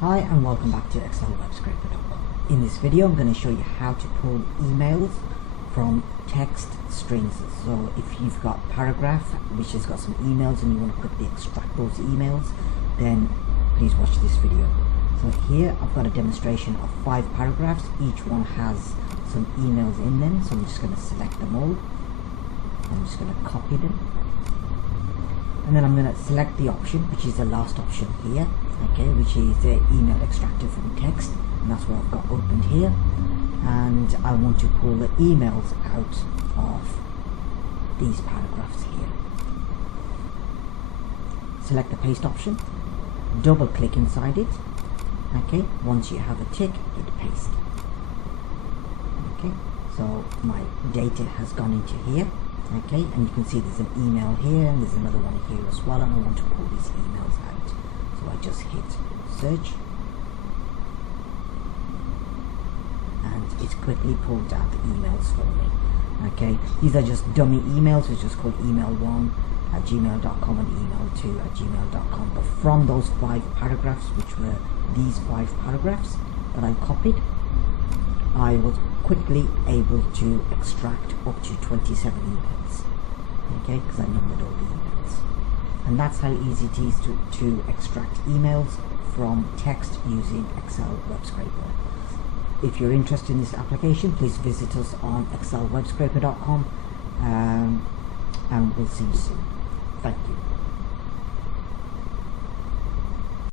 Hi and welcome back to excelwebscraper.com. In this video I'm going to show you how to pull emails from text strings. So if you've got a paragraph which has got some emails and you want to quickly extract those emails, then please watch this video. So here I've got a demonstration of 5 paragraphs. Each one has some emails in them, so I'm just going to select them all. I'm just going to copy them, and then I'm going to select the option which is the last option here, okay, which is the email extracted from text, and that's what I've got opened here. And I want to pull the emails out of these paragraphs here. Select the paste option, double click inside it. Okay, once you have a tick, hit paste. Okay, so my data has gone into here. Okay, and you can see there's an email here and there's another one here as well, and I want to pull these emails out. So I just hit search, and it's quickly pulled out the emails for me. Okay, these are just dummy emails, which is called email1@gmail.com and email2@gmail.com. But from those 5 paragraphs, which were these 5 paragraphs that I copied, I was quickly able to extract up to 27 emails. Okay, because I numbered all the emails. And that's how easy it is to extract emails from text using Excel Web Scraper. If you're interested in this application, please visit us on excelwebscraper.com, and we'll see you soon. Thank you.